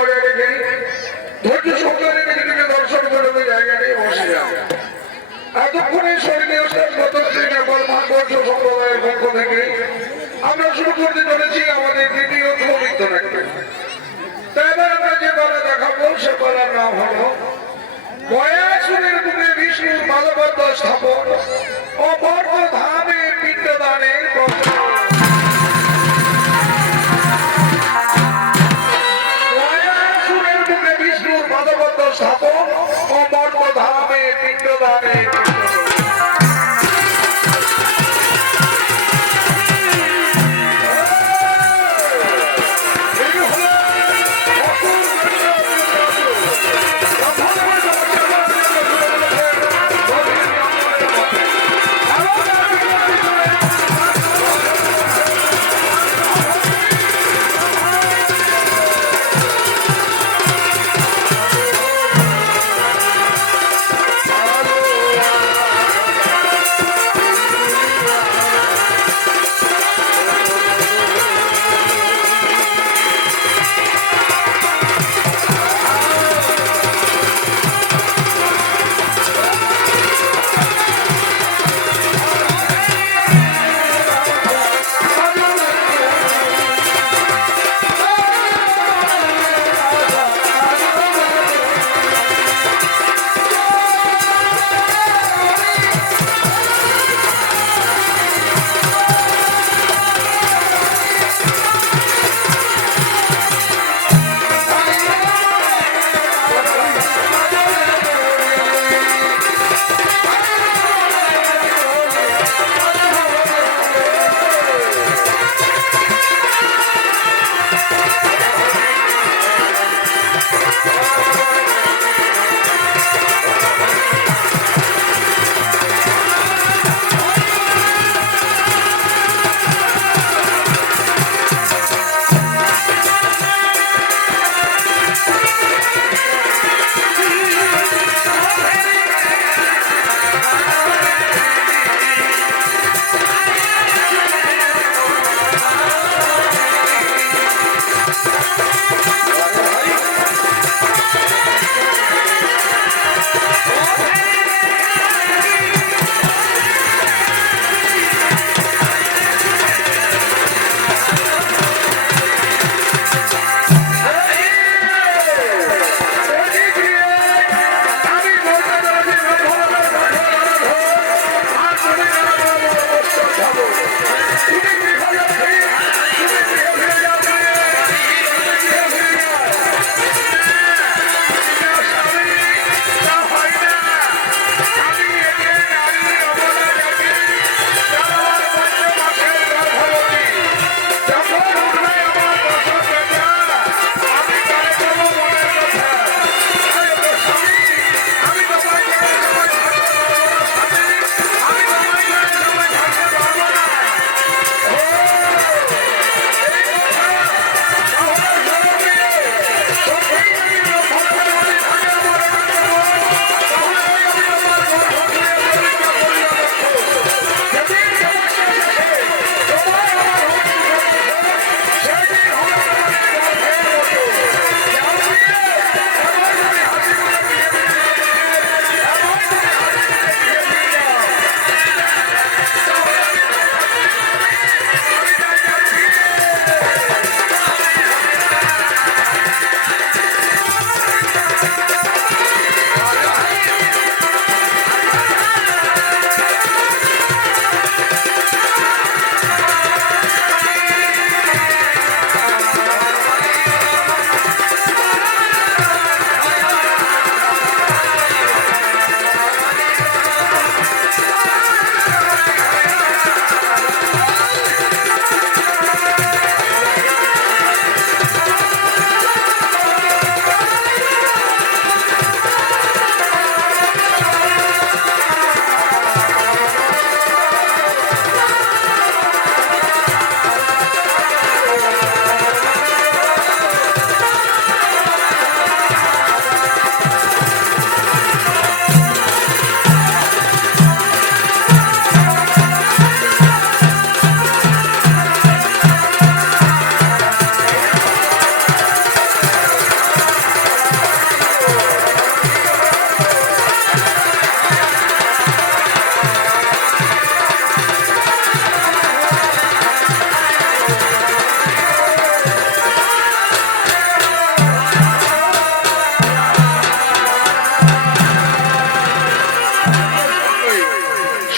বজায় রেখে ধৈর্য সহকারে নিজেকে দর্শন করে জায়গা নিয়ে বসে যাবে। এতক্ষণে স্বর্গীয় শ্রী নেপাল মহাকর্ষ সম্প্রদায়ের পক্ষ থেকে আমরা শুরু করতে চলেছি আমাদের দ্বিতীয় নৃত্য নাট্য। তাই এবার আমরা যে পালা দেখাবো সে পালার নাম হলো গয়াসুরের বুকে বিষ্ণুর মালবদ্ধ স্থাপন ও বর্ত ধামে পিণ্ডদানের কথা। গয়াসুরের বুকে বিষ্ণুর মালবদ্ধ স্থাপন ও বর্ত ধামে পিণ্ডদানের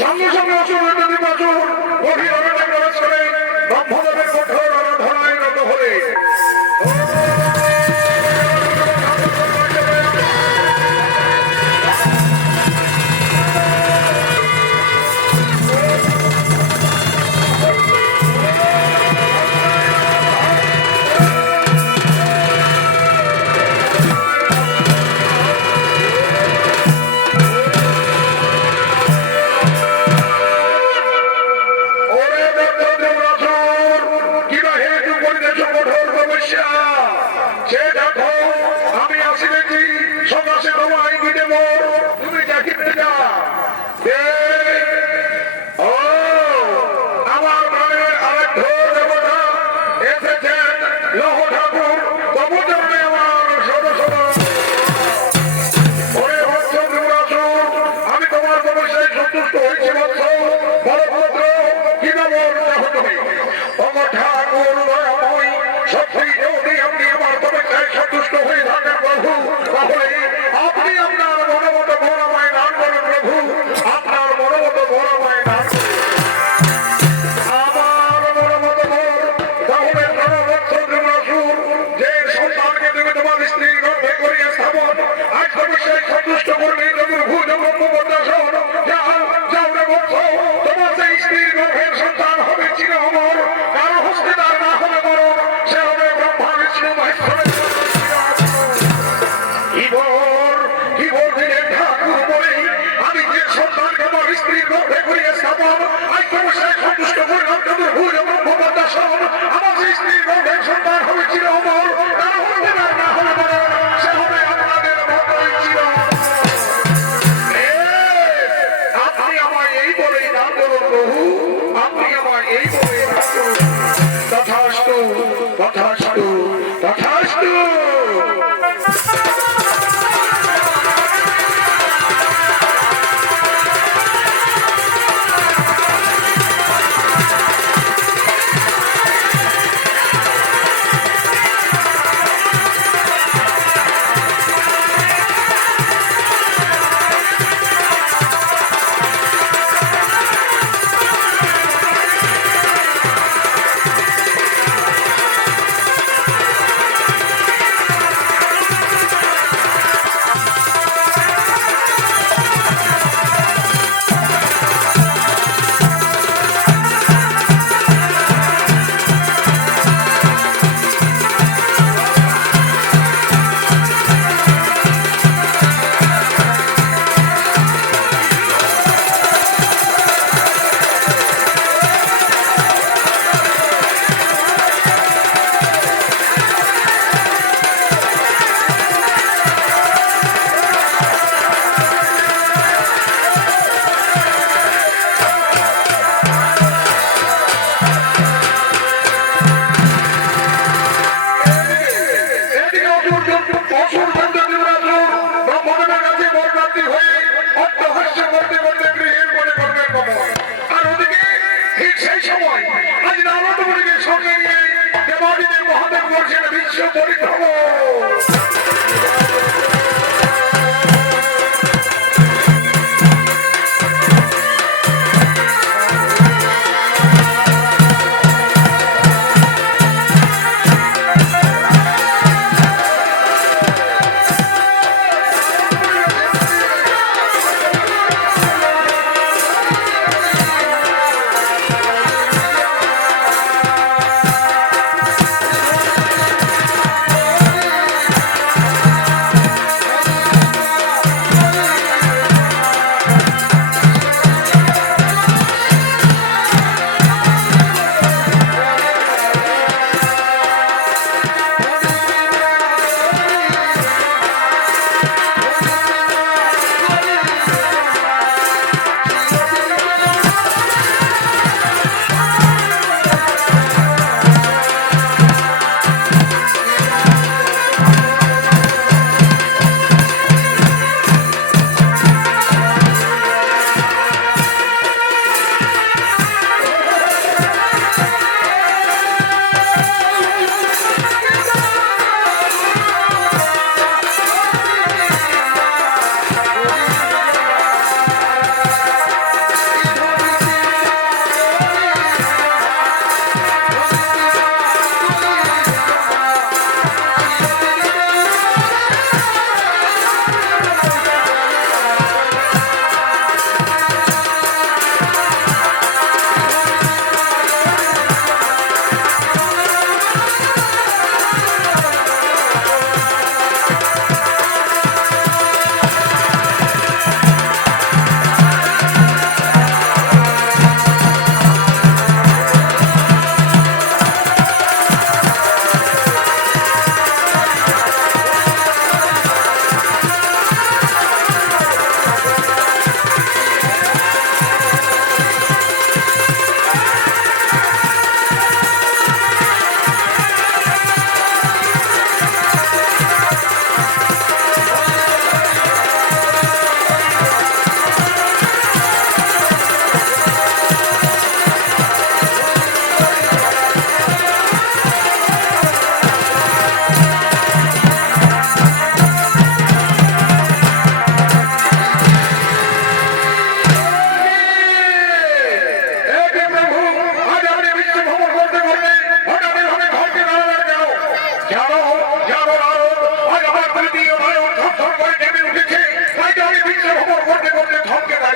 সঙ্গে সঙ্গে অসুর গভীর অরণ্যে প্রবেশ করে ব্রহ্মদেবের কঠোর আরাধনায় রত হলে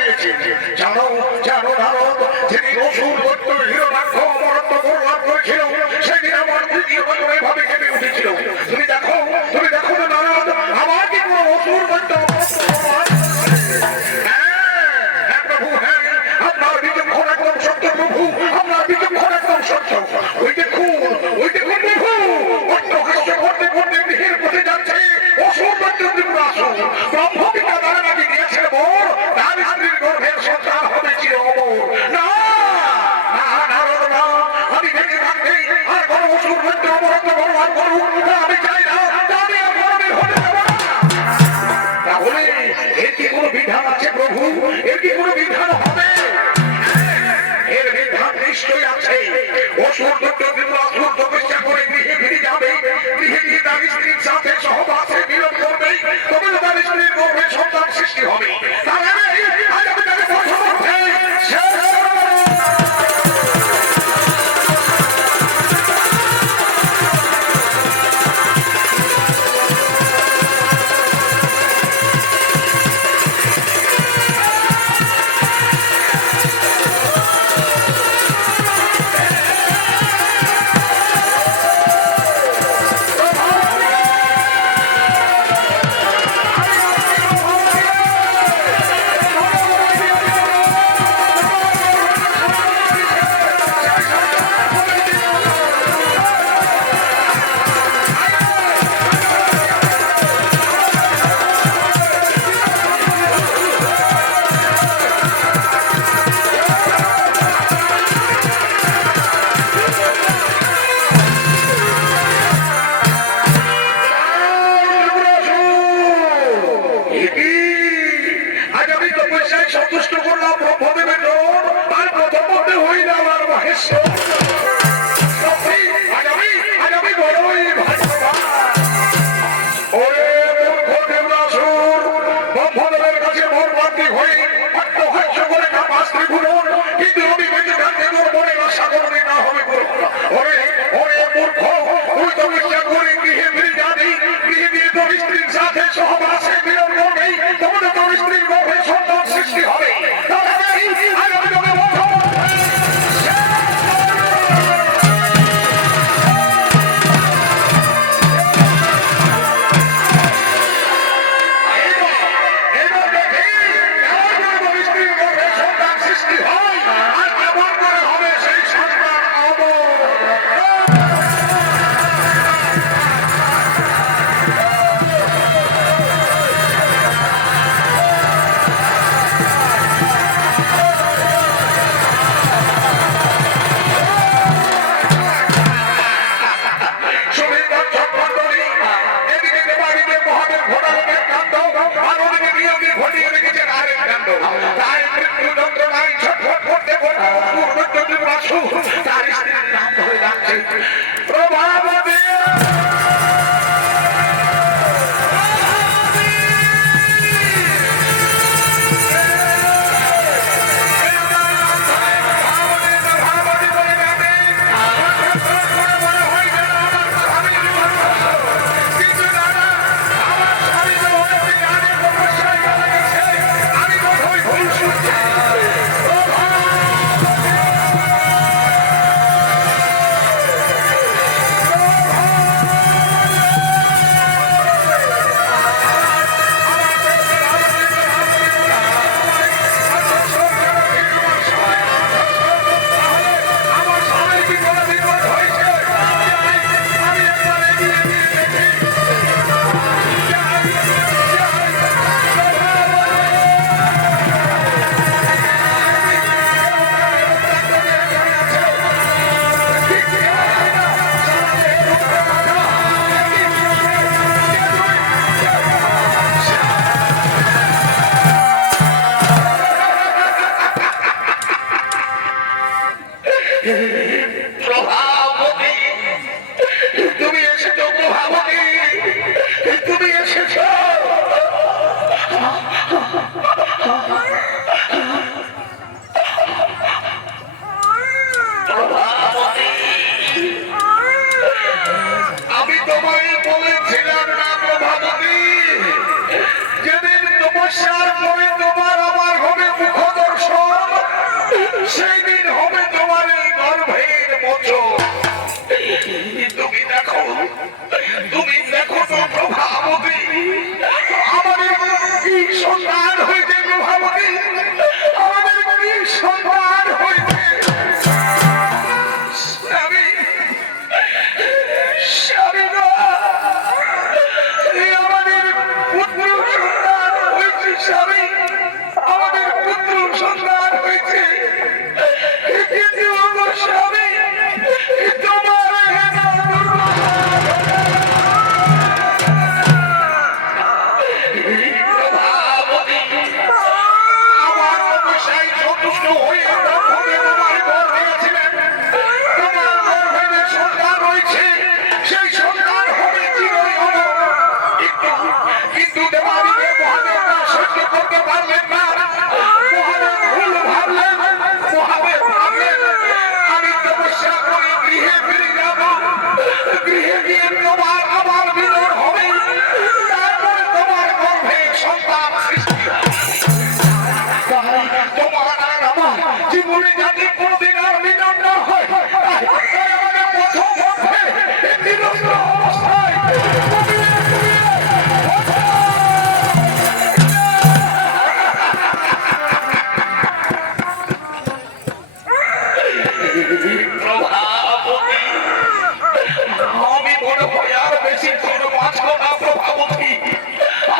পেয়েছে। জানো জানো নারদ, যেদিন অসুর দৈত্য হিরণ্যাক্ষ অমরত্ব গৌরব করেছিল, সেদিন আমার তৃতীয় বছর এভাবে কেঁপে উঠেছিল। তুমি দেখো না নারদ, আমার কি কোনো অসুর দৈত্য প্রভু, হ্যাঁ আপনার বিচক্ষণ একদম সত্য প্রভু, আপনার বিচক্ষণ একদম সত্য। ওই দেখুন প্রভু, অট্টহাস্য করতে করতে গৃহের পথে যাচ্ছে অসুর দৈত্য ত্রিপুরাসুর। ব্রহ্মপিতা দ্বারা নাকি দিয়েছে মোর, তার স্ত্রীর গর্ভের সন্তান হবে চির অমর। না নারদ না, আমি বেঁচে থাকতে আর কোনো অসুর দৈত্য অমরত্ব গৌরব করুন আমি চাই না, আমি আর গর্বের হতে দেব না। তাহলে এর কি কোনো বিধান আছে প্রভু? এর কি কোনো বিধান হবে? এর বিধান নিশ্চয়ই আছে। অসুর দৈত্য ত্রিপুরাসুর তপস্যা করে গৃহে ফিরে যাবে, গৃহে গিয়ে তার স্ত্রীর সাথে সহবাসে মিলন করবে, তবে তার স্ত্রীর গর্ভে সন্তান সৃষ্টি হবে। তার আগে আজ আমি তাকে প্রথম আজ আমি তপস্যায় সন্তুষ্ট করলাম ব্রহ্মদেবের জন, আর প্রথম মধ্যে হইল আমার মহেশ্বর। আজ আমি বড়ই ভাগ্যবান। ওরে মূর্খ দেবরাসুর, ব্রহ্মদেবের কাছে বরবাদী হয়ে অট্টহাস্য করে কাপাস ত্রিভুবন, কিন্তু আমি বেঁচে থাকতে তোর মনে আশা করবি না হবে। ওরে মূর্খ, তুই তপস্যা করে গৃহে ফিরে যাবি, গৃহে গিয়ে তোর স্ত্রীর সাথে সহবাসে মিলন করবি, তবে তোর স্ত্রীর গর্ভে সন্তান সৃষ্টি হবে। তপস্যার পরে তোমার আমার হবে মুখ দেখো, তুমি দেখো তো প্রভাবতী, আমাদের কি সন্তান হয়েছে প্রভাবতী, আমাদের কি সন্তান হয়েছে। স্বামী, স্বামী গো, আমাদের পুত্র সন্তান হয়েছে, স্বামী আমাদের পুত্র সন্তান হয়েছে, কিন্তু আমার স্বামী তোমার আমার অবশ্যই সন্তুষ্ট হয়ে তোমার গর্ভে আছিলেন, তোমার গর্ভে যে সন্তান রয়েছে সেই সন্তান হবে চিরই অমর। কিন্তু দেবাদিদেব মহাদেবরা সহ্য করতে পারলেন না, মহাদেব ভুল ভাবলেন, মহাদেব ভাবলেন আমি তপস্যা করে গৃহে ফিরে যাব, গৃহে গিয়ে তোমার আমার মিলন হবে, তারপরে তোমার গর্ভে সন্তান সৃষ্টি হবে। তোমার আর আমার জীবনে যাতে কোনদিন আর মিলন না হয়, তাই আমাদের প্রথম গর্ভে নিরস্ত অবস্থায় প্রভাবতী, আমি মনে হয় আর বেশিক্ষণ বাঁচব না প্রভাবতী,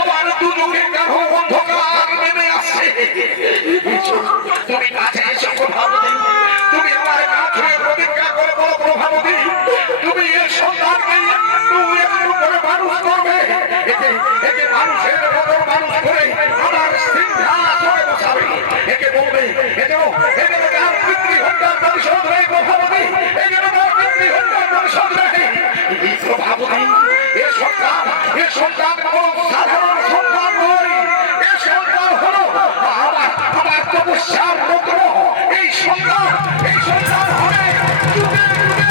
আমার দুজনে কেন অন্ধকার নেমে আসছে। তুমি কাছে এসো প্রভাবতী, তুমি আমার কাছে প্রতিজ্ঞা করে বলো প্রভাবতী, তুমি এর সন্তানকে একটু একটু করে মানুষ করবে, একে মানুষের মতো মানুষ করে আমার সিংহাসনে বসাবে, একে বলবে এজন্য তার পিতৃহত্যার প্রতিশোধ নেই প্রভাবতী, এজন্য তার পিতৃহত্যার প্রতিশোধ নেই প্রভাবতী। এ সন্তান কোন সাধারণ সন্তান নয়, এ সন্তান হলো আমার তপস্যার মন্ত্র। এই সন্তান হবে যুগে যুগে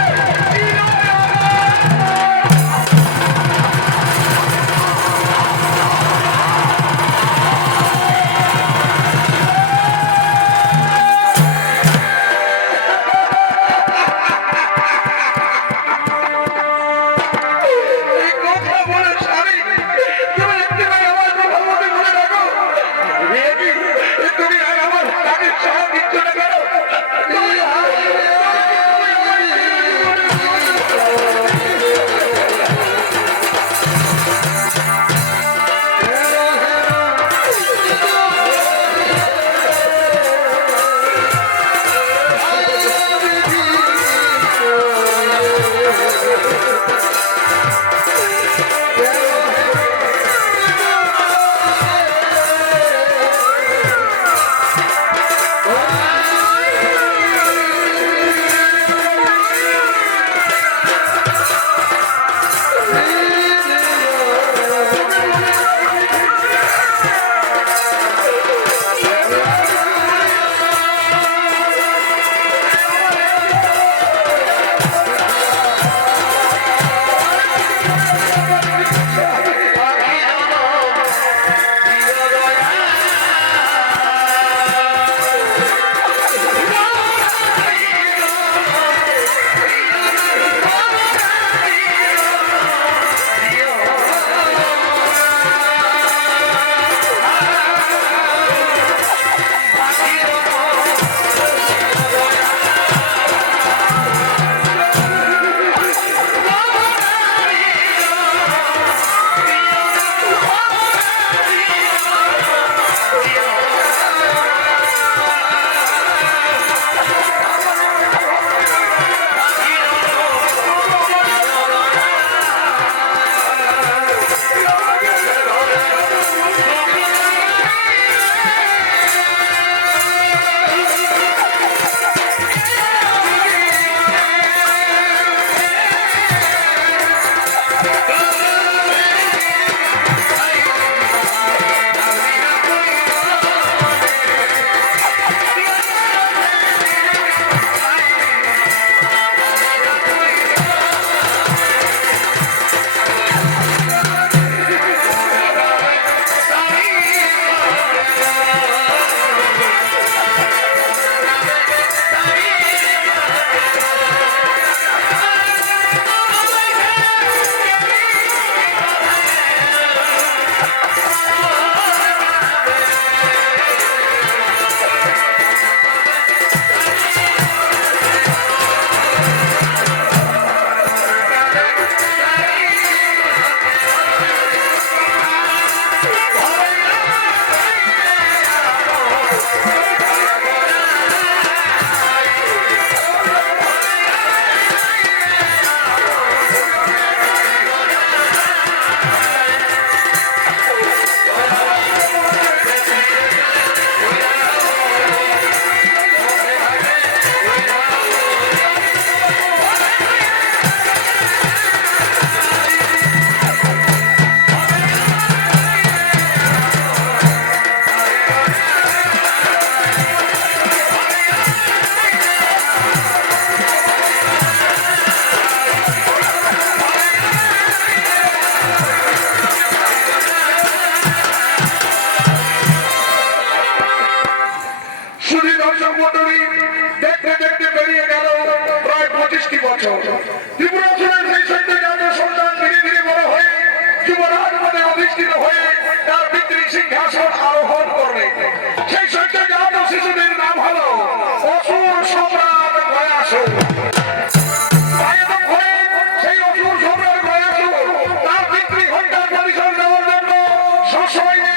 দর্শক মন্ডলী, দেখতে দেখতে বেরিয়ে গেল প্রায় 25টি বছর। ত্রিপুরাসুরের সেই সৈন্য জাতীয় সন্তান ধীরে ধীরে বড় হয়ে যুবরাজ পদে অধিষ্ঠিত হয়ে তার পিতৃ সিংহাসন আরোহণ করবে। সেই সৈন্য জাতীয় শিশুদের নাম হলো অসুর সম্রাট গয়াসুর। সেই অসুর সম্রাট গয়াসুর তার পিতৃ হত্যার প্রতিশোধ নেওয়ার জন্য সসৈন্যে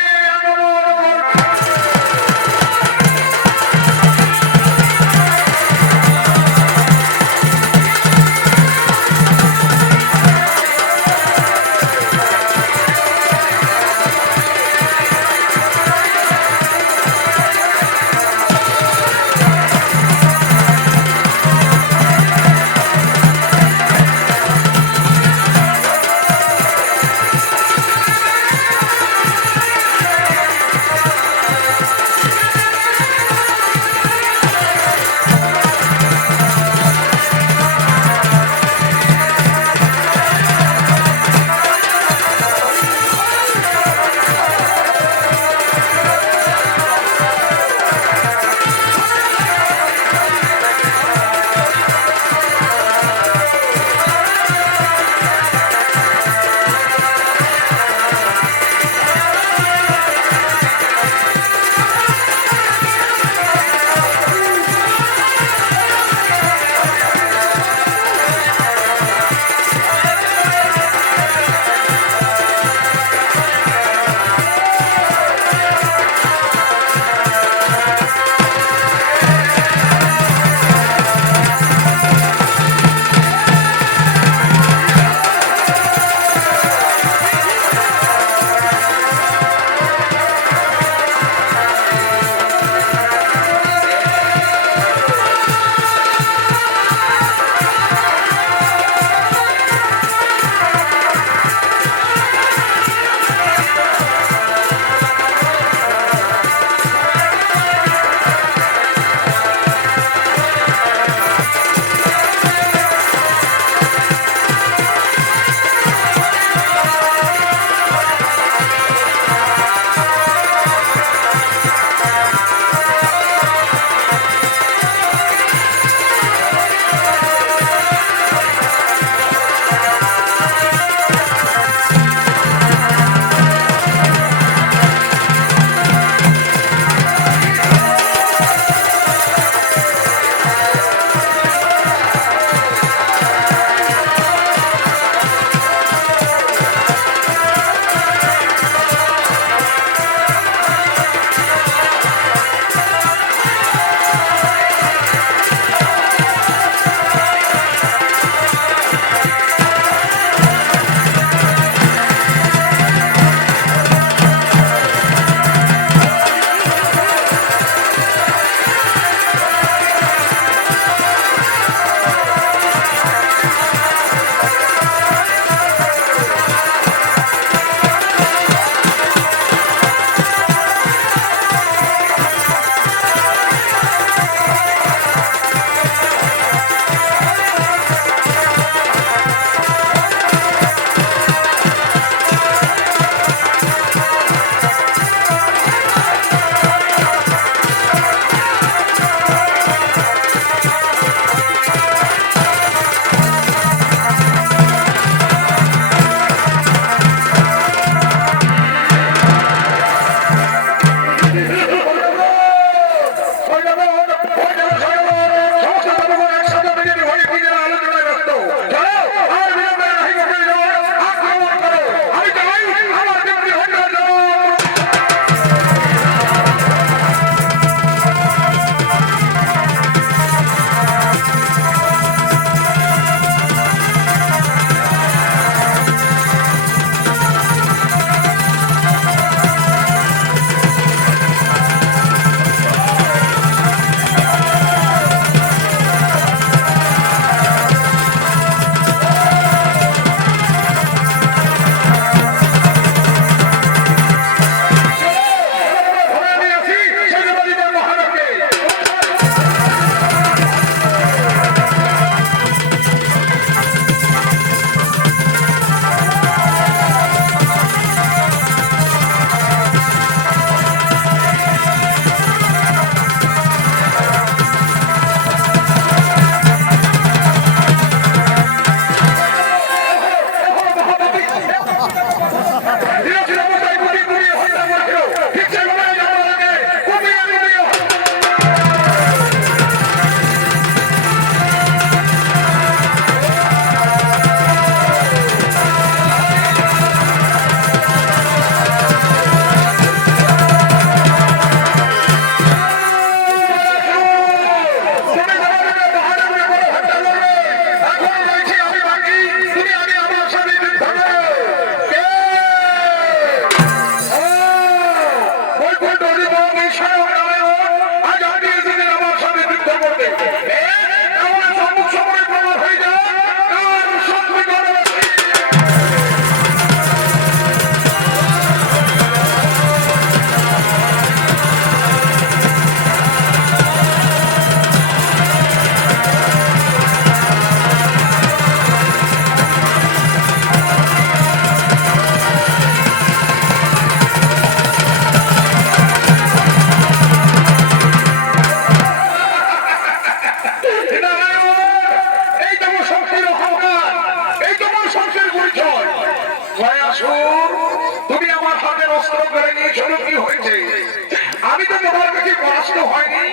আমি তো তোমার কাছে পরাস্ত হয়নি,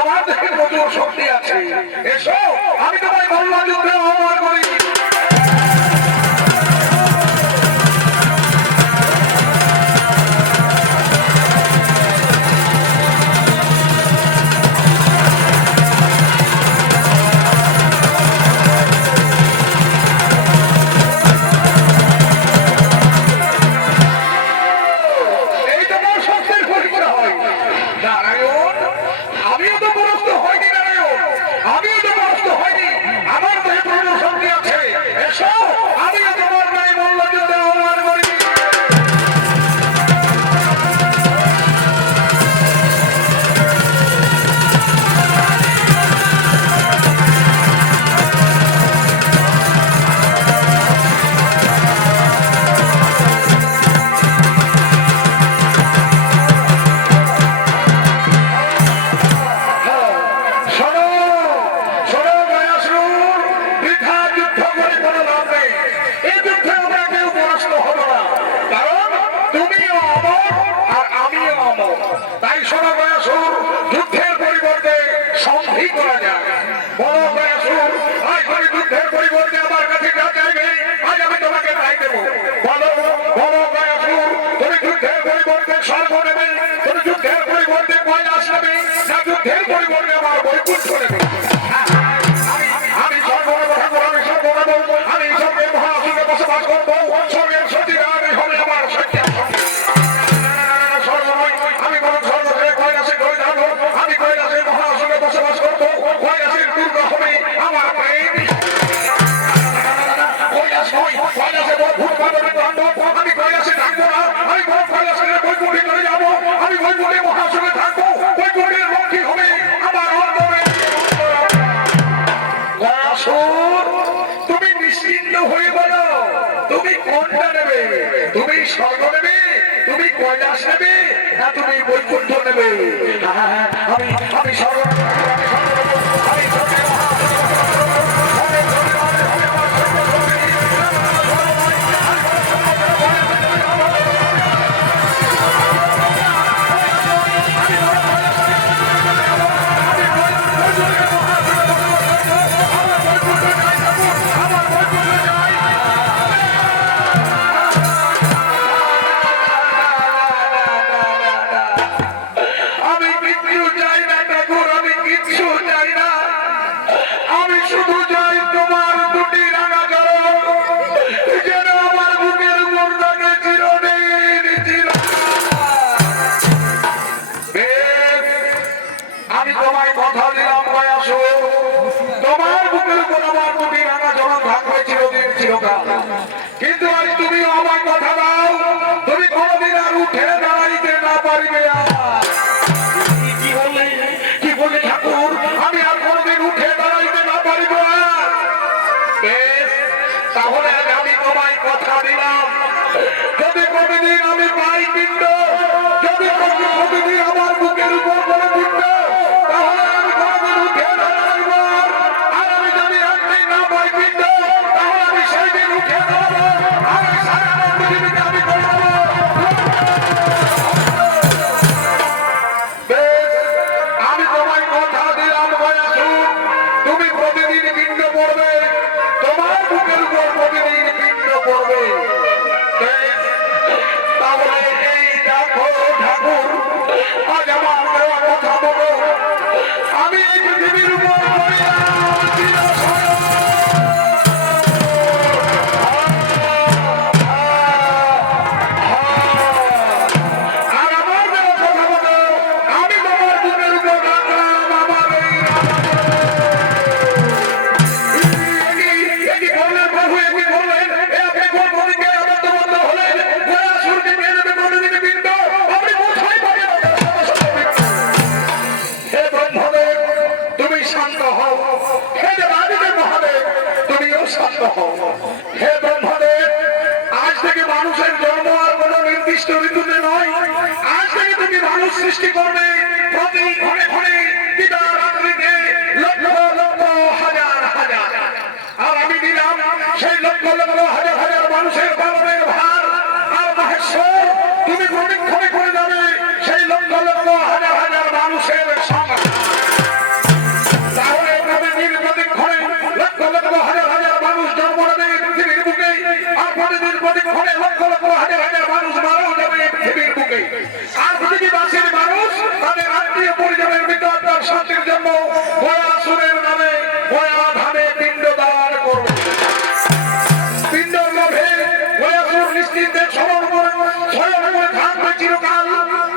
আমার দেখে প্রচুর শক্তি আছে। এসো, আমি তোমায় মল্ল যুদ্ধে অমর করি। কিন্তু আজ তুমি আমার কথা দাও, তুমি কোনদিন আর উঠে দাঁড়াইতে না পারবে। কি বলে ঠাকুর, আমি আর কোনদিন উঠে দাঁড়াইতে না পারিব। তাহলে আমি তোমায় কথা দিলাম, যদি প্রতিদিন আমি পাই পিণ্ড, যদি প্রতিদিন আমার বুকের উপর কোনো পিণ্ড, তাহলে আমি কোনদিন উঠে দাঁড়াইব। আর আমি যদি একদিন না পাই পিণ্ড, তাহলে আমি সেই দিন উঠে দাঁড়াবো। আর আমি সারা পৃথিবীতে আমি করবো। আমি তোমায় কথা দিলাম বয়াসু, তুমি প্রতিদিন পিণ্ড পড়বে, তোমার বুকের উপর প্রতিদিন পিণ্ড পড়বে। তাহলে এই দেখো ঠাকুর, আজ আমার দেওয়া কথা বলো, আমি এই পৃথিবীর উপর আর আমার দেওয়া কথা বলো, আমি তোমার বুকের উপর রাখলাম আমার এই প্রভু একই বললেন, আপনি কোন পরীক্ষায় আবদ্ধবদ্ধ হলেন, গয়াসুরকে পেয়ে যাবে প্রতিদিন পিণ্ড, আপনি কোথায় পাবেন? হে ব্রহ্মদেব, তুমি শান্ত হও। হে দেবাদিদেব মহাদেব, তুমিও শান্ত হও। হে ব্রহ্মদেব, আজ থেকে মানুষের জন্ম আর কোন নির্দিষ্ট ঋতুতে নয়, আজ থেকে তুমি মানুষ সৃষ্টি করবে প্রতি ক্ষণে ক্ষণে, দিবা রাত্রিতে, লক্ষ লক্ষ হাজার হাজার। আর আমি দিলাম সেই লক্ষ লক্ষ হাজার হাজার মানুষের পালনের ভার। আর মহেশ্বর, তুমি প্রতিক্ষণে করে যাবে সেই লক্ষ লক্ষ হাজার প্রতিক্ষণে লক্ষ লক্ষ হাজার হাজার মানুষ মারাও যাবে এই পৃথিবীর বুকে। আর পৃথিবীবাসীর মানুষ তাদের আত্মীয় পরিজনের মৃত্যুর শান্তির জন্য গয়াসুরের নামে গয়া ধামে পিণ্ডদান করবে। পিণ্ডর লোভে গয়াসুর নিশ্চিন্তে স্মরণ করে থাকবে চিরকাল।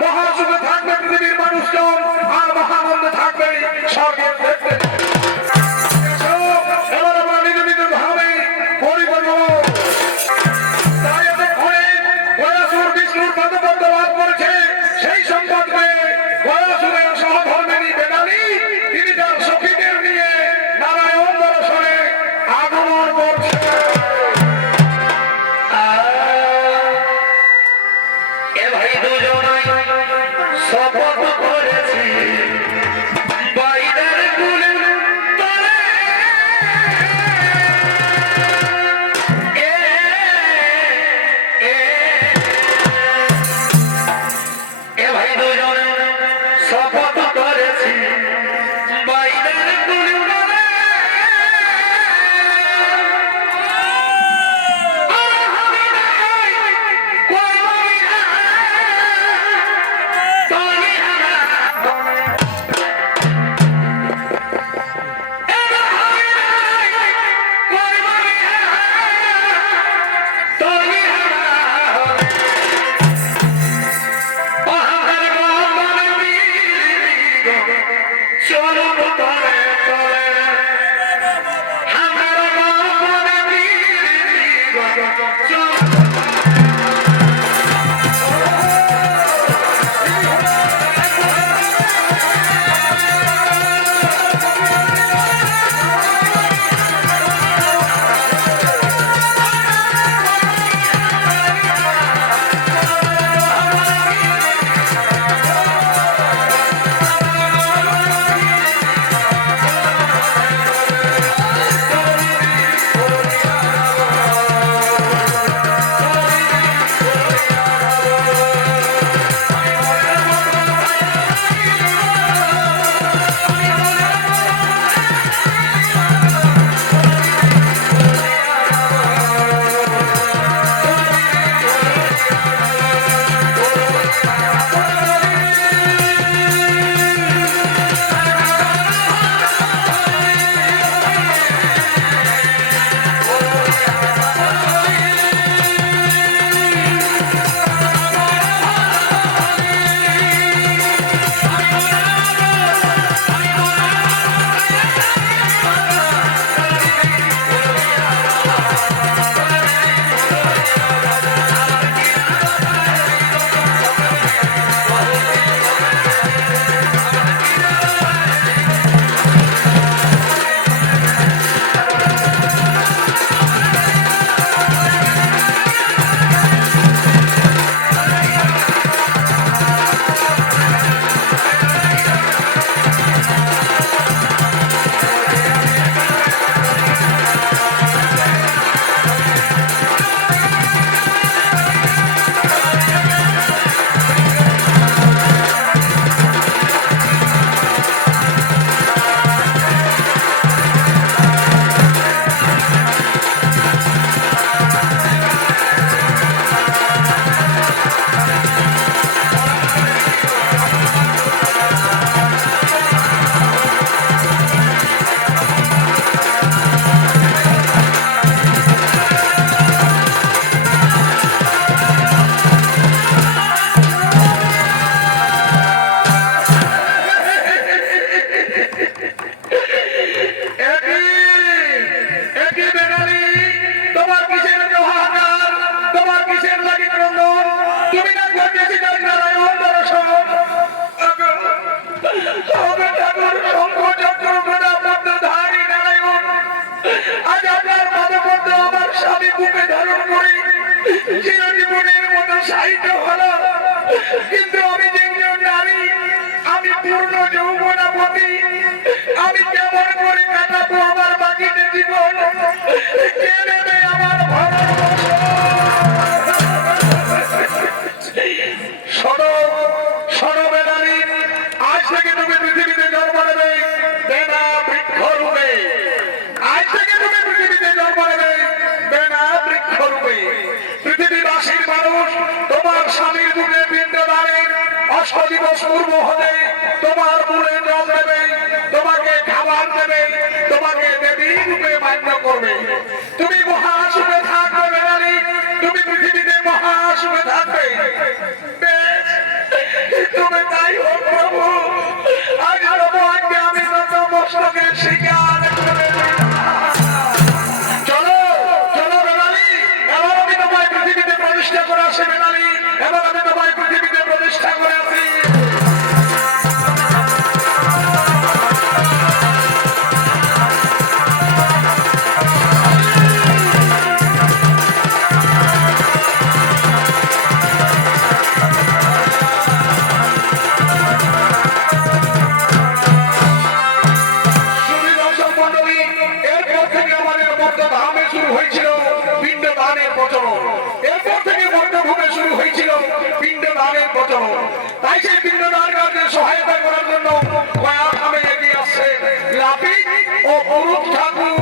মহাসুখে থাকবে পৃথিবীর মানুষজন, আর মহানন্দে থাকবে স্বর্গের ক্ষেত্রে। এবার আমরা নিজ নিজ ভাবে পরিবর্তন পদপদ্ম লাভ করেছে, সেই সংবাদ পেয়ে গয়াসুরের সহধর্মিণী বেদালী তিনি তার সখীদের নিয়ে নারায়ণ দর্শনে আগমন করছে। এ ভাই দুজনাই শপথ করেছি বাইরের কুলের তলে। এ ভাই দুজনে শপথ করেছি বাইরের কুলের তলে। কিন্তু আমি যেগুলো নারী, আমি পূর্ণ যৌবনাবতী, আমি কেমন করে কাটাবো আমার বাকিতে জীবন? কে নেবে আমার ভালোবাসা? শোনো শোনো বেদানি, আজ থেকে তুমি পৃথিবীতে জন্ম নেবে বেনা বৃক্ষ রূপে। আজ থেকে তুমি পৃথিবীতে জন্ম নেবে বেনা বৃক্ষ রূপে। পুরুষ তোমার স্বামীর বুকে পিণ্ডদানের 8 দিবস পূর্ব হলে তোমার বুড়ে জল দেবে, তোমাকে খাবার দেবে, তোমাকে দেবী রূপে মান্য করবে। তুমি মহাসুখে থাকবে বেলালি, তুমি পৃথিবীতে মহাসুখে থাকবে। বেশ, তুমি তাই হোক প্রভু। আজ প্রভু আজকে আমি নত মস্তকের শিকার করে চলো চলো বেলালি, এবার আমি তোমায় পৃথিবীতে প্রতিষ্ঠা করে আসি বেলালি, এবার আমি তোমায় পৃথিবীতে প্রতিষ্ঠা করে আসি। এরপর থেকে আমাদের মধ্যধামে শুরু হয়েছিল পিণ্ডদানের প্রচলন, এরপর থেকে মধ্যভূমে শুরু হয়েছিল পিণ্ডদানের প্রচলন। তাই সেই পিণ্ডদান কাজে সহায়তা করার জন্য কয়েক ধামে এগিয়ে আসছে লাপিত ও পুরুষ ঠাকুর।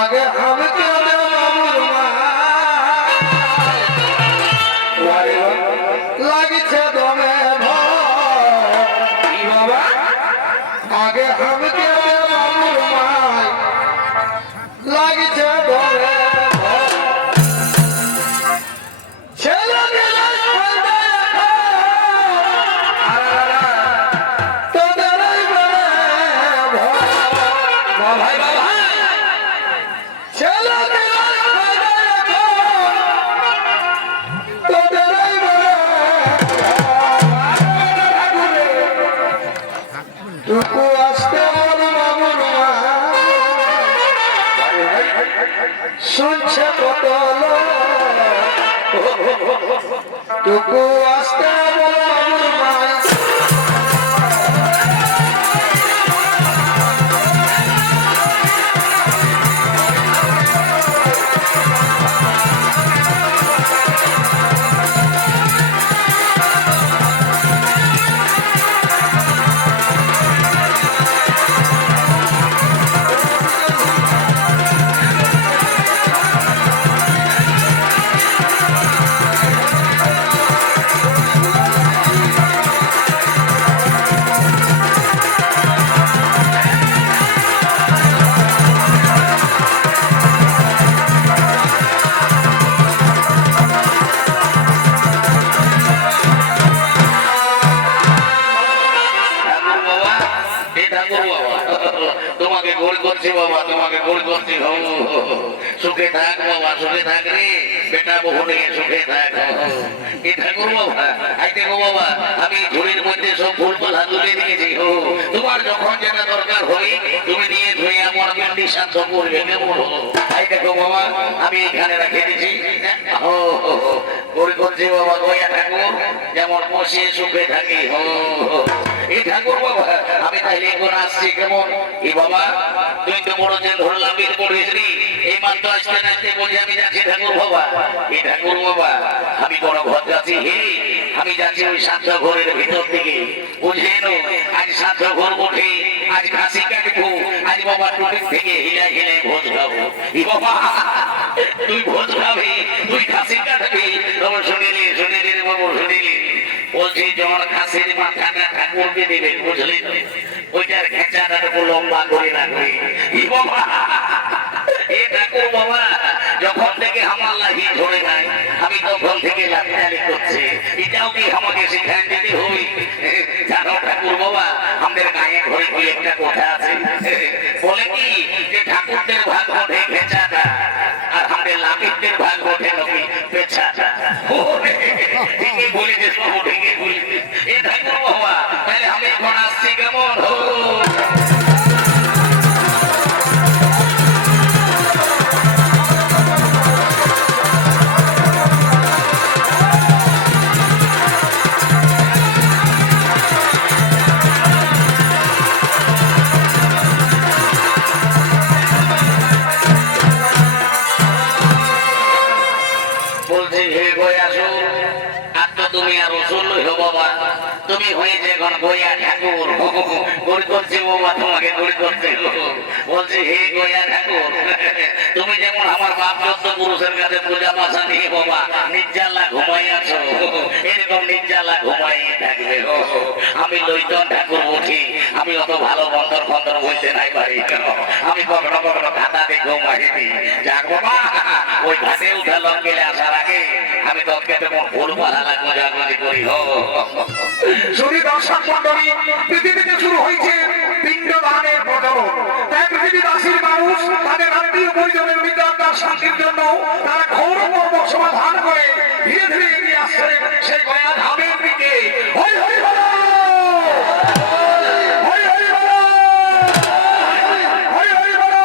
আগে আমাকে লাগছে দমে বাবা, আগে আমাকে লাগছে দমে ছেলে শুনছে কত টুকু আসতে তোমাকে গোল করছি বাবা, তোমাকে গোল করছি। সুখে থাক বাবা, সুখে থাক রে বেটা, বহু নিয়ে সুখে থাক। কি ঠাকুর বাবা, আই দেখো বাবা, আমি ঝুড়ির মধ্যে সব ফুল পালা তুলে দিয়েছি। তোমার যখন যেটা দরকার হয় তুমি নিয়ে ধুয়ে আমার পিন্ডি শান্ত করবে কেমন? আই দেখো বাবা, আমি এখানে রেখে দিয়েছি। গোল করছি বাবা, গয়া ঠাকুর যেমন বসে সুখে থাকি। এই ঠাকুর বাবা, আমি তাইলে এখন আসছি কেমন? এই বাবা, তুই তো বড় যে ধরলাম পড়িস নি, এই মাত্র আসতে আসতে বলছি আমি যাচ্ছি ঠাকুর বাবা। এই ঠাকুর বাবা, আমি বড় ঘর যাচ্ছি। হে, আমি যাচ্ছি ওই সাত ঘরের ভিতর থেকে, বুঝেন? আজ সাত ঘর উঠে আজ খাসি কাটবো, আজ বাবা টুটির থেকে হিলাই হিলাই ভোজ খাবো। এই বাবা, তুই ভোজ খাবি, তুই খাসি কাটবি। তবে শুনিলি শুনিলি রে বাবু, শুনিলি বলছি যখন খাসির মাথাটা ঠাকুরকে দেবে, বুঝলি তো? ওইটার খেঁচাটা একটু লম্বা করে রাখবে। এ ঠাকুর বাবা, যখন থেকে আমার লাগি ধরে নাই আমি তখন থেকে লাফালাফি করছি। এটাও কি আমাকে শিখান দিতে হবে? জানো ঠাকুর বাবা, আমাদের গায়ে ঘরে কি একটা কথা আছে, বলে কি যে ঠাকুরদের ভাগ ওঠে খেঁচাটা, আর আমাদের লাপিতদের ভাগ ওঠে নাকি পেছাটা। ঠিকই বলেছিস বাবু, ঠিকই বলেছিস। এ ঠাকুর বাবা, তাহলে আমি এখন আসছি কেমন? তুমি আর রসুল হো বাবা, তুমি হয়েছে এখন গয়া ঠাকুর। গড়ি করছে বাবা, তোমাকে গড়ি করছে। বলছে হে গয়া ঠাকুর, তুমি যেমন আমার বাপ চোদ্দ পুরুষের কাছে পূজা পাশা নিয়ে বাবা নির্জালা ঘুমাই আছো, এরকম নির্জালা ঘুমাইয়ে থাকবে। আমি লইতন ঠাকুর উঠি, আমি অত ভালো বন্দর ফন্দর বলতে নাই পারি, আমি কখনো কখনো খাতাতে ঘুমাইনি। যাক বাবা, ওই ঘাটে উঠা লোক গেলে আসার আগে আমি তোকে তেমন ভুল পালা লাগবো জাগরি করি। শুধু দর্শক মন্ডলী, পৃথিবীতে শুরু হয়েছে পিণ্ডদানের প্রচলন। তাই পৃথিবীবাসীর মানুষ তাদের আত্মীয় পরিজনের বিদ্যার শান্তির জন্য তারা ঘোর কর্ম সমাধান করে ধীরে ধীরে এগিয়ে আসছে সেই গয়া ধামের দিকে। হই হই বলো, হই হই বলো, হই হই বলো।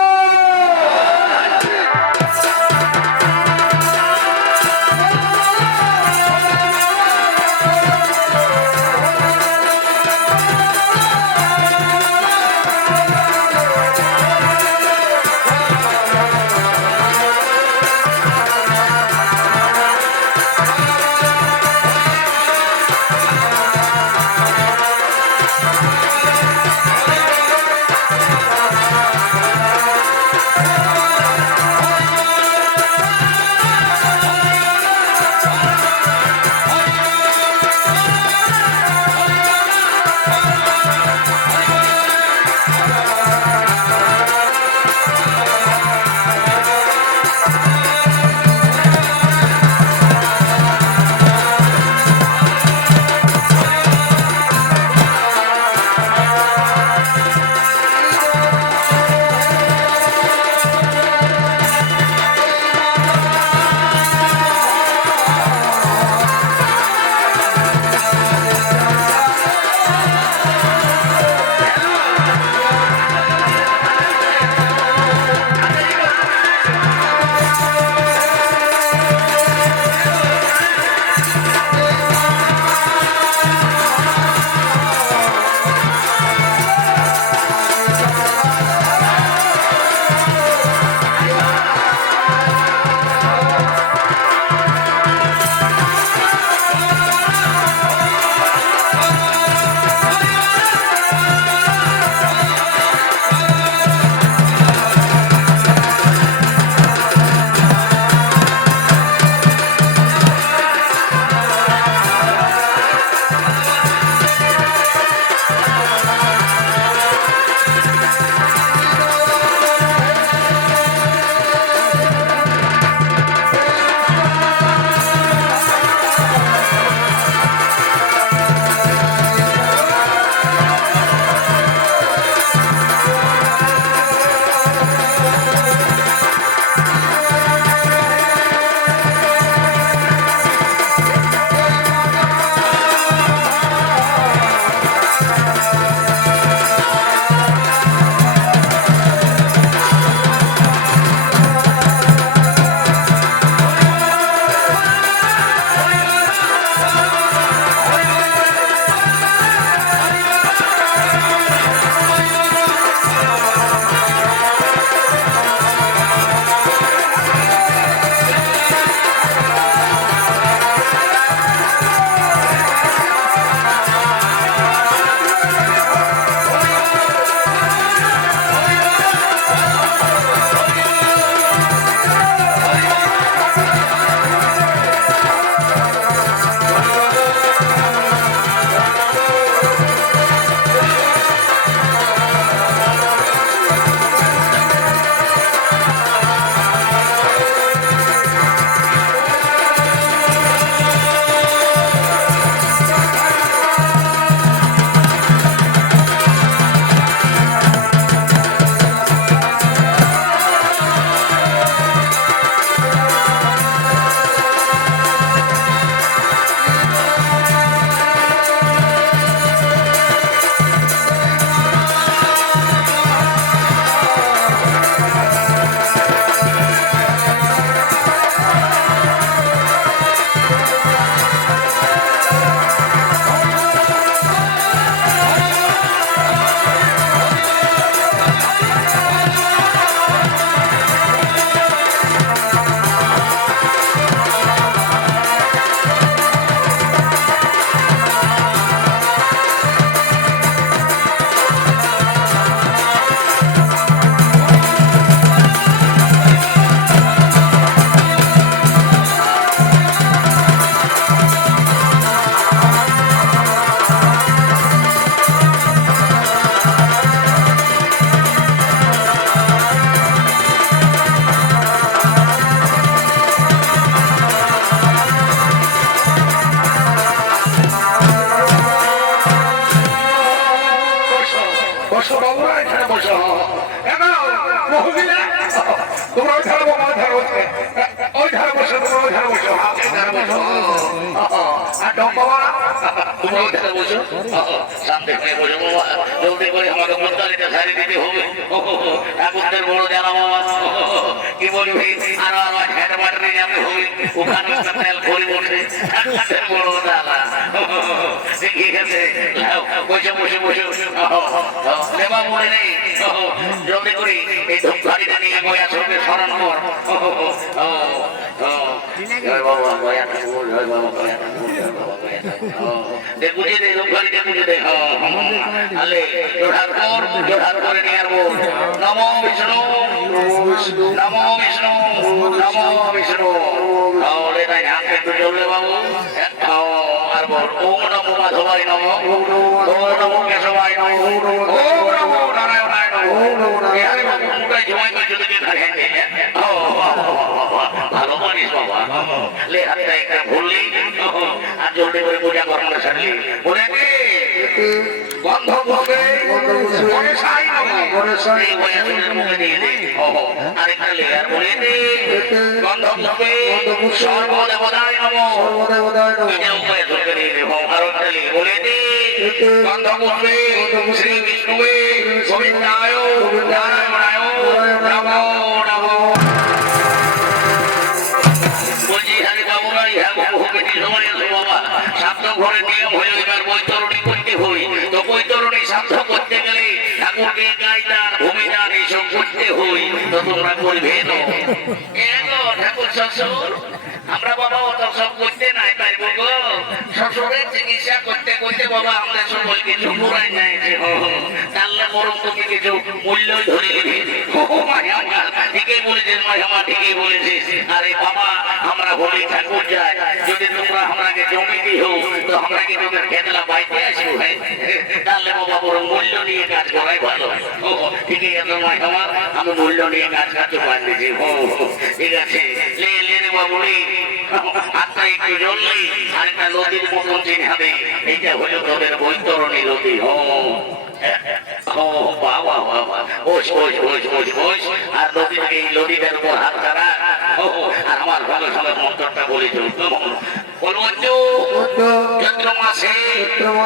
তোমরা এখানে বসো কেন মহিলা তোমরা ওই ধারে মা ধারে ওই ধারে বসো তোমরা ওই ধারে বসো আর ডম বাবা তুমি ওইখানে বসো সামনে করে বসো বাবা জলদি করে আমাকে মুদ্দালিটা সারি দিতে হবে ঠাকুরদের বড় জানা বাবা কি বলবি আর আমার হেড বাটনে যাবে হবে ওখানে একটা তেল ভরে বসে ঠাকুরদের বড় জানা ঠিক আছে বসে বসে বসে দেবা মনে নেই জলদি করে এই ধূপধারিটা নিয়ে গয়া সঙ্গে স্মরণ কর জয় বাবা গয়া ঠাকুর জয় বাবা গয়া ঠাকুর জয় বাবা গয়া ঠাকুর দেখুছি দে ধূপধারিটা পুজো দে আলে জোড়ার করে নিয়ে আসবো নমো বিষ্ণু নমো বিষ্ণু নমো বিষ্ণু তাহলে তাই হাত একটু চললে বাবু আর বল ওম নমো মাধবায় নমো ওম নমো কেশবায় নমো ওম নমো নারায়ণায় নমো এখানে বাবু মুটাই জমাই করে যদি খাই ভালো মানিস বাবা লে হাতটা একটা ভুললি আর জলদি করে পূজা করানো সারলি বলে দে গন্ধ বলবে মনে সাই নমো এই বয়াসের মুখে দিয়ে দে আরেকটা লে আর বলে দে গন্ধ বলবে সর্বদেবতায় নমো এটাও বয়াসকে দিয়ে দে আরেকটা লে বলে দে গন্ধ বলবে শ্রী বিষ্ণুবে গোবিন্দায় নারায়ণায় নমো নমো বলছি হারি বাবুরা ইহা বহুকে সময় আছে বাবা সাধ্য ঘরে নিয়ম হয়ে এবার বৈতরণী করতে হই তো বৈতরণী সাধ্য করতে গেলে ঠাকুরকে গাইদান ভূমিদান এইসব করতে হই তো তোমরা করবে না ঠাকুর শ্বশুর আমরা বাবা অত সব করতে নাই পারবো গো শ্বশুরের চিকিৎসা করতে করতে বাবা আমাদের সকল কিছু পুরাই যায় তাহলে বরং তুমি কিছু মূল্য ধরে ঠিকই বলেছিস মাঝামা ঠিকই বলেছিস আরে বাবা আমরা বলি ঠাকুর যাই যদি তোমরা আমাকে জমি দিও তো আমরা কি তোদের খেতলা বাইতে আসবো ভাই তাহলে বাবা বরং মূল্য নিয়ে কাজ করাই ভালো ঠিকই আছে মাঝামা আমি মূল্য নিয়ে কাজ করতে পারতেছি ঠিক আছে লে লে রে বাবু হাতটা একটু জ্বললেই আরেকটা নদীর মতন চিনহাবে এইটা হলো তোদের বৈতরণী নদী বাবা বাবা বস বস বস বস বস আর নদীর এই নদীটার উপর হাত ছাড়া আর আমার ভালো ভালো মন্ত্রটা বলে চলত চৈত্র মাসে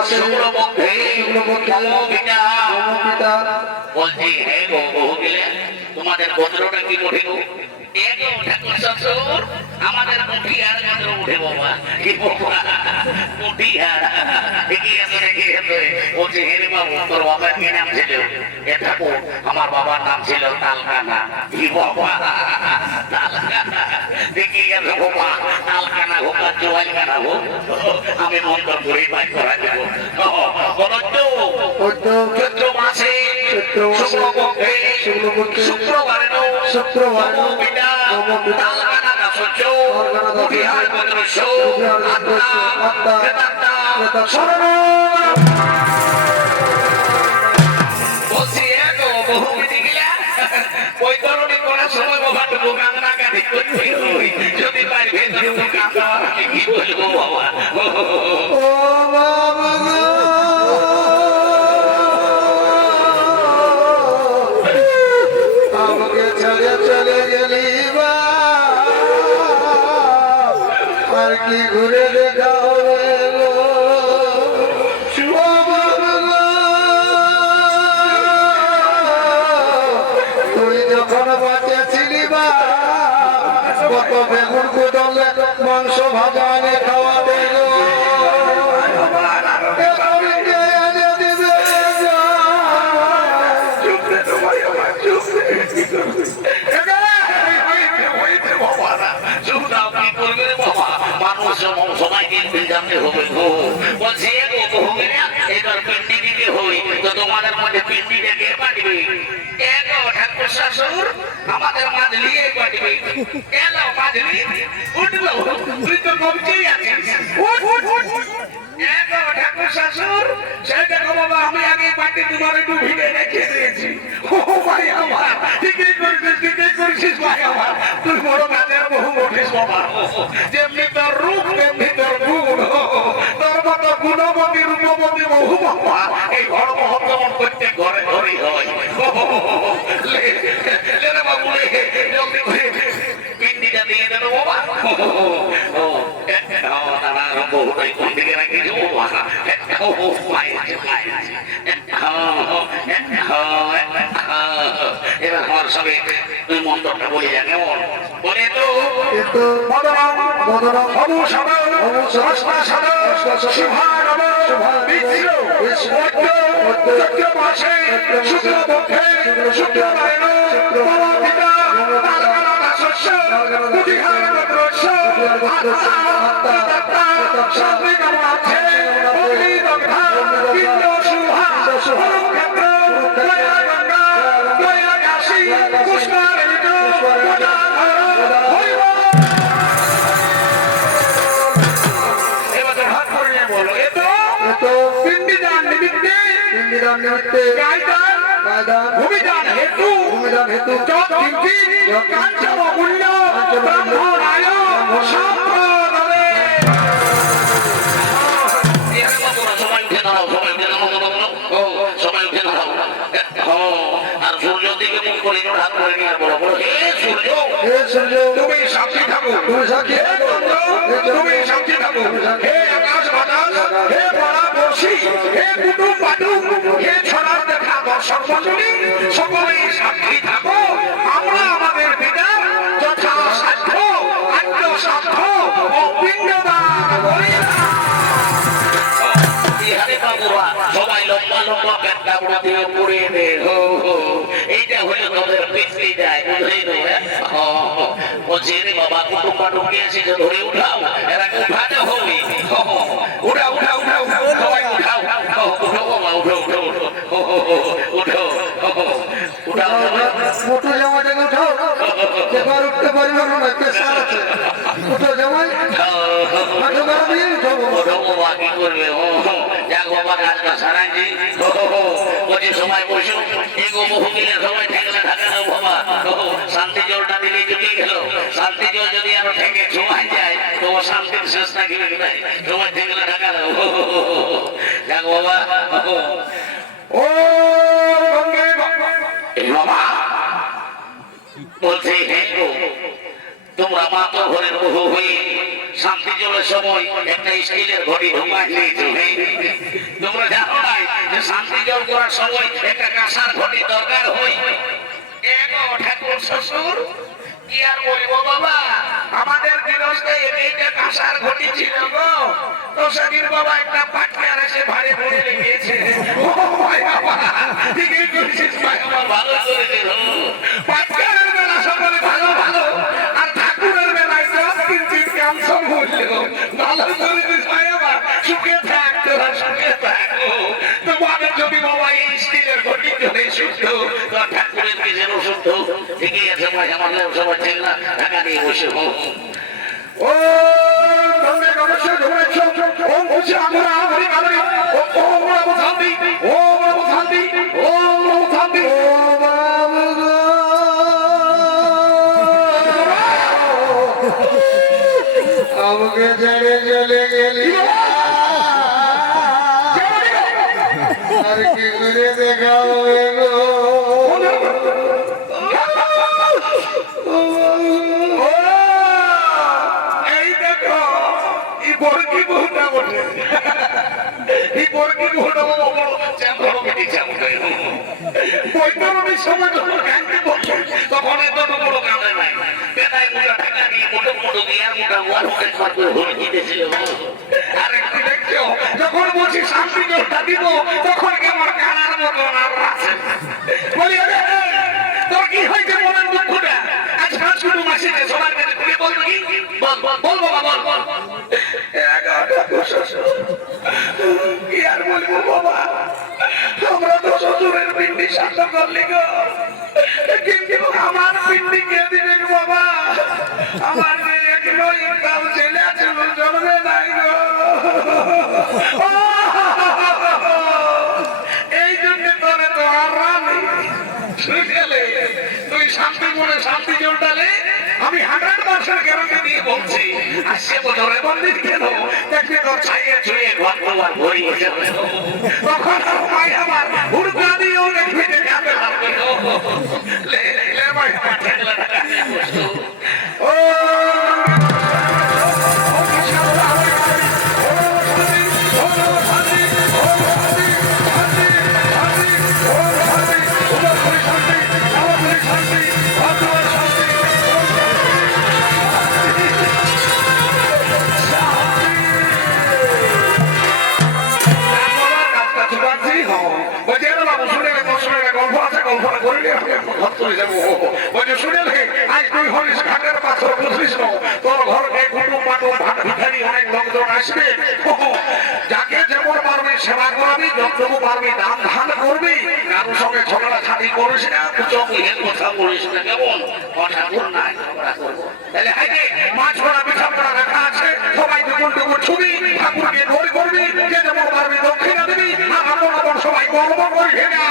শুক্লপক্ষে বলছি হ্যাঁ গো বহু গেলে তোমাদের গোত্রটা কি উঠে গো ঠাকুর শ্বশুর আমাদের মুঠিয়ার গোত্র উঠে বাবা কি বাবা মুঠিয়ার ঠিকই আছে ঠিকই আছে বলছি হেরে বাবু তোর বাবার কি নাম ছিল এ ঠাকুর আমার বাবার নাম ছিল তালকানা কি বাবা তালকানা ঠিকই আছে বাবা তালকানা হোক আর জোয়ালকানা হোক আমি মন্ত্র করে বাইর করা দেবো চৈত্র মাসে শুক্লপক্ষে শুক্রবারে শুক্রবার বৈতরণী করার সময় বাবাটুকু কান্না কাটি করতে হই যদি বাড়ি ভেতরে কি বলবো বাবা চলে গেলি আর কি ঘুরে দেখা হবে তুই যখন বাঁচে ছিলি বা কত বেগুন কুদলে মাংস ভাজা এনে খাওয়াতে গো সবাই দিন জানতে হবে বলছি এবার পিন্ডি দিতে হই তো তোমাদের মধ্যে পিন্ডি কে পাঠিবে ঠাকুর শ্বশুর আমাদের মাঝলিয়ে পাঠিবে এলো মাঝলি উঠলো তুই তো কমছেই আছিস ঠাকুর শ্বশুর সেই দেখো বাবা আমি আগে পাটি তোমার একটু ভিড়ে রেখে দিয়েছি ও ভাই আমার ঠিকই করছিস ভাই আমার তুই বড় কাজের বহু উঠিস বাবা যেমনি তোর রূপ তেমনি তোর গুণ তোর মতো গুণবতী রূপবতী বহু বাবা এই ঘর মহত্তম করতে ঘরে ঘরে হয় রে বাবু রে জলদি করে পিন্ডিটা দিয়ে দেন বাবা দাদা বহুটাই কোন দিকে রাখি বাবা এবার আমার সবে তুই মন্ত্রটা বলি যা কেমন বলে তো ভূমিদান হেতু কাঞ্চন মূল্য ব্রাহ্মণায় সম্প্রদায়ে সবাই উঠে দাঁড়াও সবাই উঠে দাঁড়াও আর সূর্য দিকে মুখ করে হাত করে নিয়ে বলো হে সূর্য তুমি সাক্ষী থাকো তুমি সাক্ষী থাকো হে আকাশ বাতাস হে পড়া বর্ষি হে কুটুম বাটুম হে ছড়ার দেখা দর্শক মণ্ডলী সকলেই সাক্ষী থাকো আমরা আমাদের পিতার যথা সাধ্য আত্ম সাধ্য ও পিণ্ডদান করিলাম। সবাই লম্বা লম্বা প্যান্টা বুড়া দিয়ে পড়িয়ে দে এইটা হলে তোদের পিছলি যায় বুঝলি বলছি রে বাবা কুটুম্বা ঢুকে এসেছে ধরে উঠাও এরা উঠাতে হবে উঠাও সবাই উঠাও উঠো বাবা উঠো মোটো জামাটাকে উঠাও এবার উঠতে পারবে না প্রেশার আছে উঠো জামাই হাঁটু গড়া দিয়ে উঠো বাবা কি করবে যাক বাবা কাজটা সারাইছি বলছি সময় বসো এগো বহু গেলে সবাই ঠেকলে ঢাকা দাও বাবা শান্তি জলটা দিলে চলে গেল শান্তি জল যদি আরো ঠেকে সময় যায় তো শান্তির শেষ না গেলে সবাই ঠেকলে ঢাকা দাও যাক বাবা ও বাবা বলছে হেঙ্গো তোমরা মাতো ঘরের বহু হয়ে শান্তি জলের সময় একটা স্টিলের ঘড়ি ঢোকাই নিয়েছো তোমরা জানো না যে শান্তি জল করার সময় একটা কাঁসার ঘড়ি দরকার হয় ঠাকুর শ্বশুর কি আর বলবো বাবা আমাদের গৃহস্থে এইটা কাঁসার ঘটি ছিল গো তো সেদিন বাবা একটা পাটকার এসে ভারে ভরে লেগেছে ঠিকই করেছিস ভাই আমার ভালো করেছে পাটকারের বেলা সকলে ভালো আর ঠাকুরের বেলায় কিঞ্চিত ক্যান্সার বলল ভালো করেছিস ভাই আমার সুখে থাক তোরা সুখে থাক তোমাদের যদি বাবা এই স্টিলের ঘটি ধরে শুদ্ধ তো ঠাকুরের কি যেন শুদ্ধ ঠিকই আছে ভাই আমার সবাই ঠিক না ঢাকা নিয়ে বসে হোক ও তোমরা অবশ্যই ধরেছো ও বুঝে আমরা হরি গালি ও বাবু শান্তি ও বাবু শান্তি ও বাবু শান্তি ও বাবু আমাকে ছেড়ে চলে গেলি আর কি করে দেখাবে গো তখন এত বড় কামড়ে নাই বেটায় মোটা ঢাকা দিয়ে মোটো মোটো দিয়ে মোটা ওয়ার হোটেল পার করে হল দিতেছিল আর একটু দেখছো যখন বলছি শান্তি জলটা দিব তখন কেমন কানার মতো আছে বলি তোর কি হয়েছে মনের দুঃখটা আজ পাঁচ কুটু মাসিতে সবার কাছে খুলে বলবো কি বল বাবা বল কি আর বলবো বাবা আমরা তো শ্বশুরের পিন্ডি শান্ত করলি গো কিন্তু আমার পিন্ডি কে দিবে বাবা আমার মেয়ে এগুলো ইনকাম ছেলে ছিল জন্মে নাই গো এই জন্য তোরে তো আরাম তুই শান্তি মনে শান্তি জলটালে আমি 100% গ্যারান্টি দিয়ে বলছি আর সে বছরে বন্দি কেন দেখবে তোর ছাইয়ে ছুঁয়ে ঘর তোমার ভরি হয়ে যাবে তখন মাই আমার হুড়কা দিয়েও দেখবি যে কাঁদে লাগবে লে লে ভাই ঠেকলা ঠেকা ও যাকে যেমন পারবি সেবা করবি, যতটুকু পারবি দান ধান করবি, কারোর সঙ্গে ঝগড়া ঝাঁটি করিস না, কুচকের কথা বলিস না, কেমন ঠাকুর নাই ঝগড়া করবো। তাহলে হাইতে মাছ ভরা পিঠা ভরা রাখা আছে, সবাই দুপুর দুপুর ছবি ঠাকুরকে ধরে করবি, যে যেমন পারবি দক্ষিণা দিবি, আপন আপন সবাই গর্ব করবি না।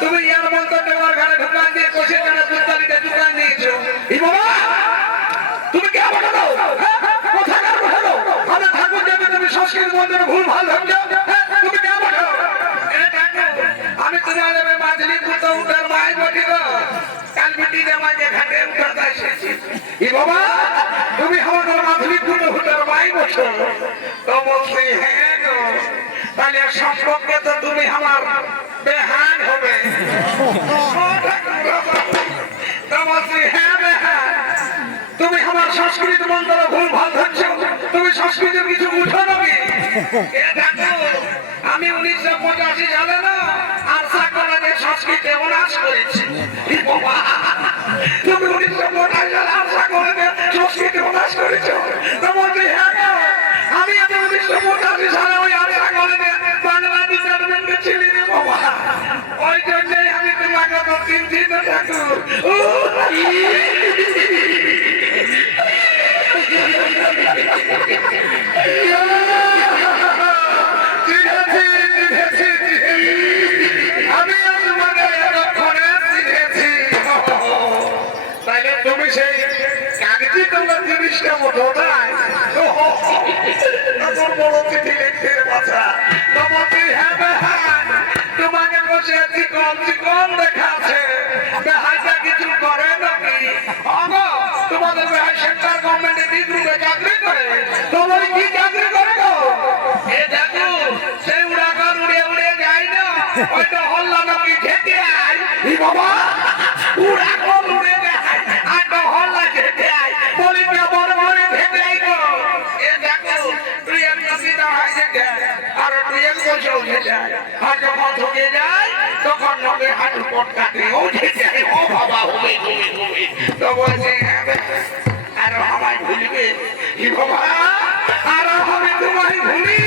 তুমি ইয়ার মন্ত্র দেওয়ার ঘরে ঢুকান দিয়ে কষে টানা পুত্তালিতে ঢুকান দিয়েছো। তুমি কি আমাকে দাও? কোথাকার হলো? আমি ঠাকুর দেবে তুমি সংস্কৃত মন্দিরে ভুল ভাল ধরছো। তুমি কি আমাকে দাও? আমি তোমার দেবে মাঝলি পুতো উঠার মাই বটি গো। কাল বিটি জামা যে ঘাটে উঠাতে এসেছি। বাবা তুমি আমার মাঝলি পুতো উঠার মাই বসো। তো বলছি হ্যাঁ গো, তাহলে সম্পর্কে তো তুমি আমার বেহান হবে। তুমি আমার সংস্কৃতি মন্ত্র ভুল ভাল ধরছ, তুমি সংস্কৃতির কিছু বুঝো নাকি? আমি 1985 সালে না আরসা কলেজে সংস্কৃতি অনার্স করেছি। তুমি 1985 সালে আরসা কলেজে সংস্কৃতি অনার্স করেছো। আমি 1985 সালে ওই আরসা কলেজে বাংলা ডিপার্টমেন্টে ছিলি রে বাবা। ওই জন্যই আমি তোমাকে তো চিনছি না ঠাকুর। আমিও তোমাকে এতক্ষণে চিনেছি। তাইলে তুমি সেই কাগজি তোমার জিনিসটা মতো নাই তোর বড় চিঠি লিখতে বাচ্চা তোমাকে তোমাকে বসে চিকন চিকন দেখাচ্ছে। বেহাইটা কিছু করে নাকি? তোমাদের বেহাই সেন্টার গভর্নমেন্টে ডিগ্রিতে চাকরি করে। তোমার কি চাকরি করে গো? এ দেখো সেই উড়াকার উড়ে উড়ে যায় না, ওইটা হল্লা নাকি ঢেকে আয়। বাবা উড়াকার উড়ে যায় আর তো হল্লা ঢেকে আয়, বলি না বড় বড় ঢেকে আয় গো। এ দেখো তুই এক নদী না হয় ঢেকে আর তুই এক বছর উঠে যায়, আর যখন ঢুকে যায় তখন নদী হাঁটু পট কাটে উঠে যায়। ও বাবা হবে তুমি তুমি তো বলছি আর আমায় ভুলবে? বাবা আর আমি তোমায় ভুলি?